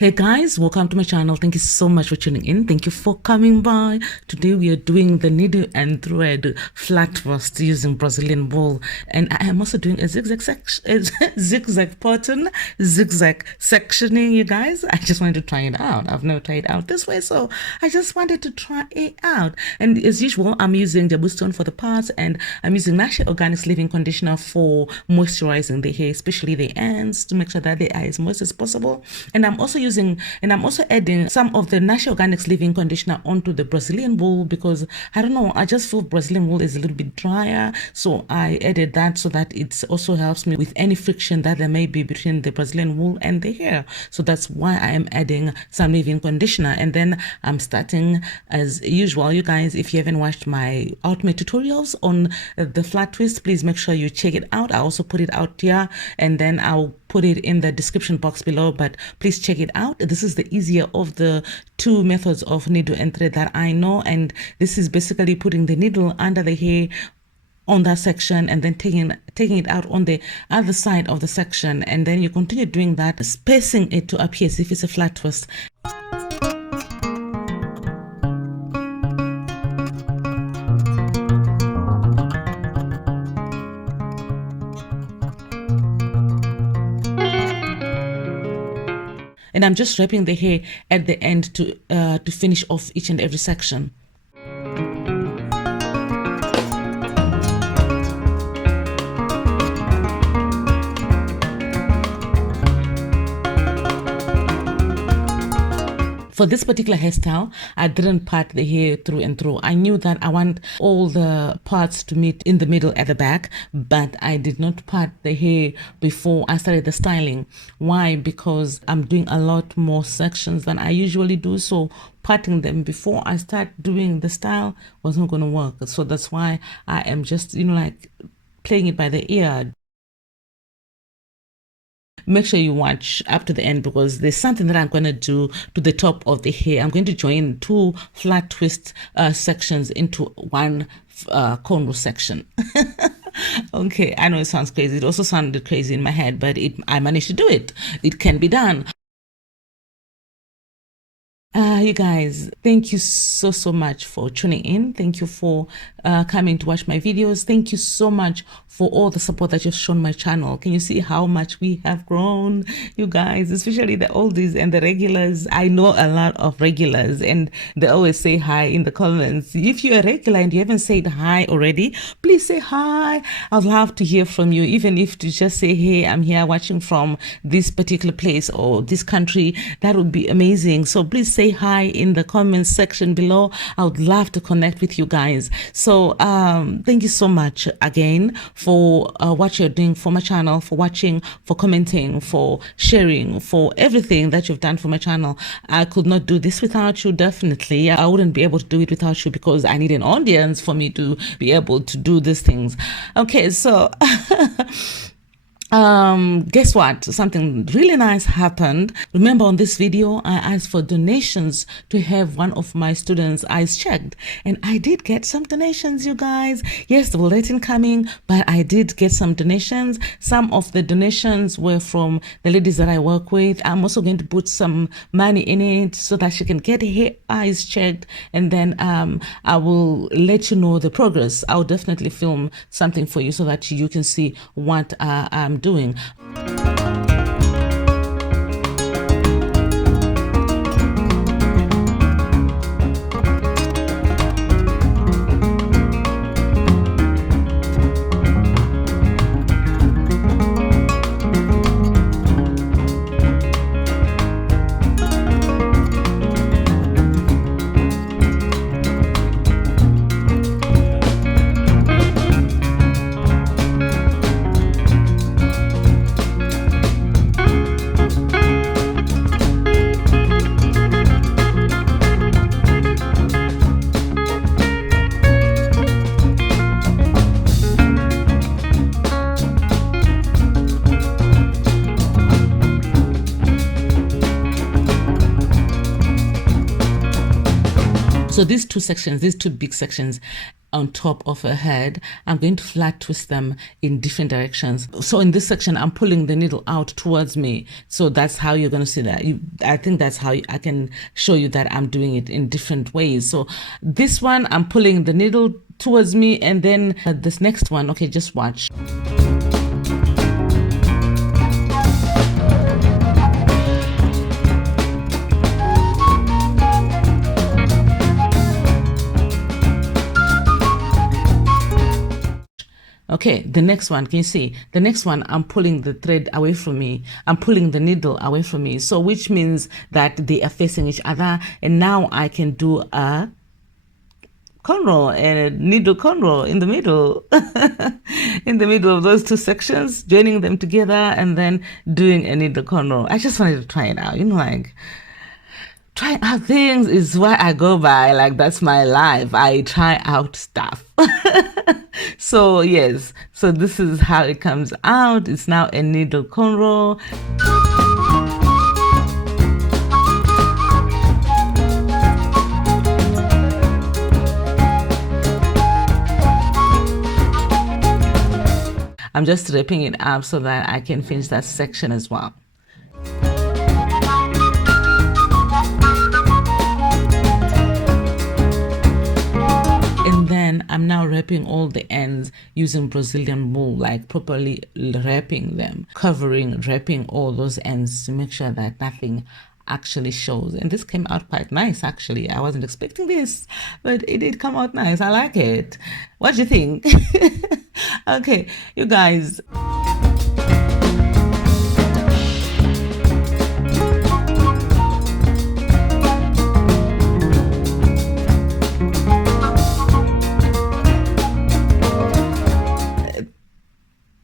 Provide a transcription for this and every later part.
Hey guys, welcome to my channel. Thank you so much for tuning in. Thank you for coming by. Today we are doing the needle and thread flat twist using Brazilian wool, and I am also doing a zigzag pattern, zigzag sectioning. You guys, I just wanted to try it out. I've never tried it out this way, so I just wanted to try it out. And as usual, I'm using Jabu Stone for the parts, and I'm using Nashe Organic Leave-In Conditioner for moisturizing the hair, especially the ends, to make sure that they are as moist as possible. And I'm also adding some of the Nashe Organics Leave-In Conditioner onto the Brazilian wool, because I don't know, I just feel Brazilian wool is a little bit drier, so I added that so that it also helps me with any friction that there may be between the Brazilian wool and the hair. So that's why I am adding some leave-in conditioner. And then I'm starting as usual. You guys, if you haven't watched my ultimate tutorials on the flat twist, please make sure you check it out. I also put it out here, and then I'll put it in the description box below, but please check it out. This is the easier of the two methods of needle and thread that I know, and this is basically putting the needle under the hair on that section and then taking it out on the other side of the section, and then you continue doing that, spacing it to appear as if it's a flat twist. And I'm just wrapping the hair at the end to finish off each and every section. For this particular hairstyle, I didn't part the hair through and through. I knew that I want all the parts to meet in the middle at the back, but I did not part the hair before I started the styling. Why? Because I'm doing a lot more sections than I usually do, so parting them before I start doing the style was not going to work. So that's why I am just, like playing it by the ear. Make sure you watch up to the end, because there's something that I'm going to do to the top of the hair. I'm going to join two flat twist sections into one cornrow section. Okay, I know it sounds crazy. It also sounded crazy in my head, but I managed to do it. It can be done. You guys, thank you so much for tuning in. Thank you for coming to watch my videos. Thank you so much for all the support that you've shown my channel. Can you see how much we have grown, you guys, especially the oldies and the regulars? I know a lot of regulars, and they always say hi in the comments. If you're a regular and you haven't said hi already, please say hi. I'd love to hear from you, even if to just say, hey, I'm here watching from this particular place or this country. That would be amazing. So please say hi in the comments section below. I would love to connect with you guys. So thank you so much again for what you're doing for my channel, for watching, for commenting, for sharing, for everything that you've done for my channel. I could not do this without you. Definitely I wouldn't be able to do it without you, because I need an audience for me to be able to do these things. Okay, so guess what? Something really nice happened. Remember, on this video I asked for donations to have one of my students' eyes checked, and I did get some donations, you guys. Yes, they were late in coming, but I did get some donations. Some of the donations were from the ladies that I work with. I'm also going to put some money in it so that she can get her eyes checked, and then I will let you know the progress. I'll definitely film something for you so that you can see what I'm doing. So these two sections, these two big sections, on top of her head, I'm going to flat twist them in different directions. So in this section, I'm pulling the needle out towards me. So that's how you're going to see that. I think that's how I can show you that I'm doing it in different ways. So this one, I'm pulling the needle towards me, and then this next one, okay, just watch. Okay, the next one, can you see? The next one, I'm pulling the thread away from me. I'm pulling the needle away from me. So which means that they are facing each other. And now I can do a cornrow and a needle cornrow in the middle. In the middle of those two sections, joining them together and then doing a needle cornrow. I just wanted to try it out, you know, like, trying out things is what I go by. Like, that's my life. I try out stuff. So yes, so this is how it comes out. It's now a needle cornrow. I'm just wrapping it up so that I can finish that section as well. I'm now wrapping all the ends using Brazilian wool, like properly wrapping them, wrapping all those ends to make sure that nothing actually shows. And this came out quite nice, actually. I wasn't expecting this, but it did come out nice. I like it. What do you think? Okay, you guys.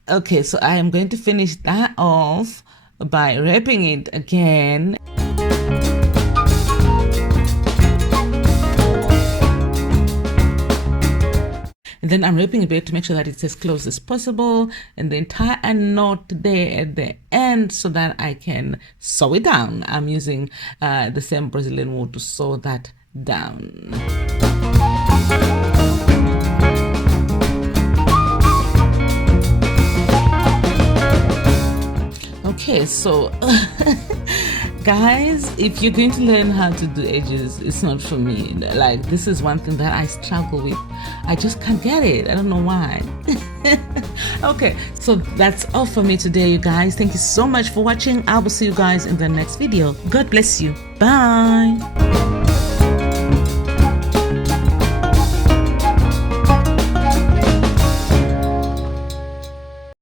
Okay, so I am going to finish that off by wrapping it again. And then I'm wrapping it back to make sure that it's as close as possible, and then tie a knot there at the end so that I can sew it down. I'm using the same Brazilian wool to sew that down. Okay, so guys, if you're going to learn how to do edges, it's not for me. Like, this is one thing that I struggle with. I just can't get it. I don't know why. Okay, so that's all for me today, you guys. Thank you so much for watching. I will see you guys in the next video. God bless you. Bye.